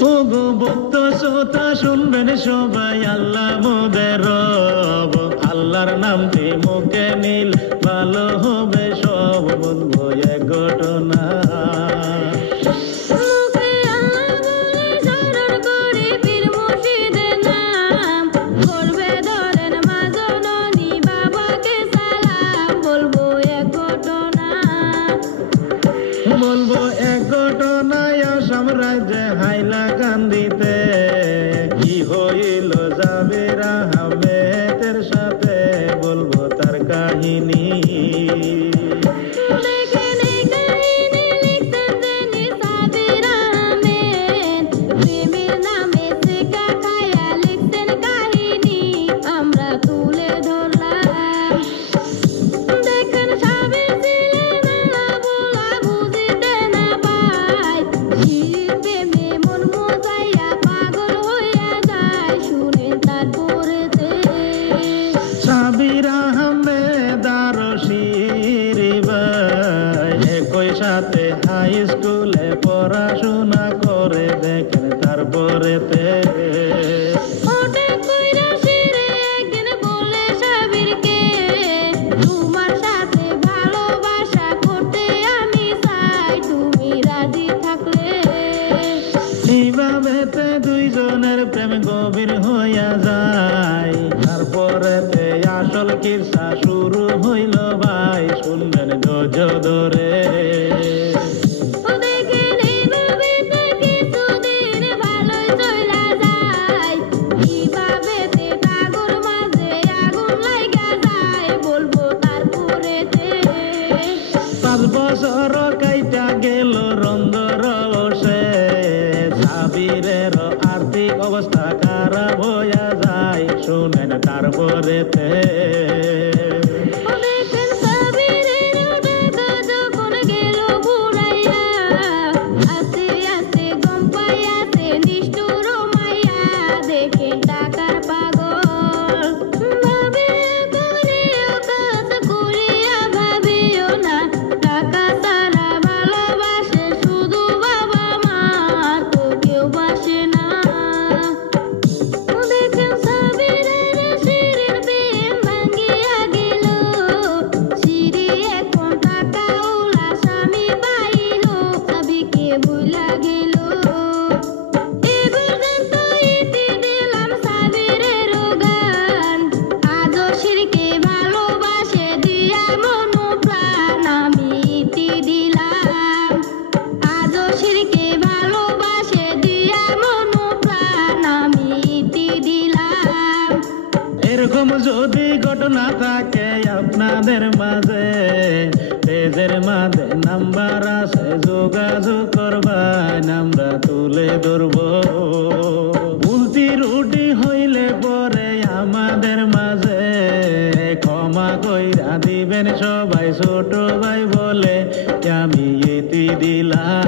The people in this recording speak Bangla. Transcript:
ও গো ভক্ত শ্রোতা শুনবেন সবাই, আল্লাহ মোদের রব, আল্লাহর নামটি মুখে নিল ভালো হবে সব। বলবো এক ঘটনা, বলবো এক ঘটনায় আসাম রাজ্যে হাইলাকান্দিতে কি হইল জাবির আহমেদের সাথে, বলবো তার কাহিনী। সাবির আহমেদ আর শিরি ভাই একই সাথে হাই স্কুলে পড়াশোনা করে, দেখেন তারপরেতে এইভাবেতে দুইজনের প্রেম গভীর হইয়া যায়। তারপরেতে আসল কিরসা শুরু হইল ভাই, শুনবেন ধৈর্য ধরে। পাঁচ বছর কাইটা গেল রঙ্গ রসে, সাবিরের আর্থিক অবস্থা খারাপ হইয়া যায়, শুনেন তারপরেতে এরকম যদি ঘটনা থাকে আপনাদের মাঝে, পেজের মাঝে নাম্বার আছে, যোগাযোগ করবেন, আমরা তুলে ধরবো। ভুলতি রুটি হইলে পরে আমাদের মাঝে ক্ষমা কইরা দিবেন সবাই, ছোট ভাই বলে আমি এটি দিলাম।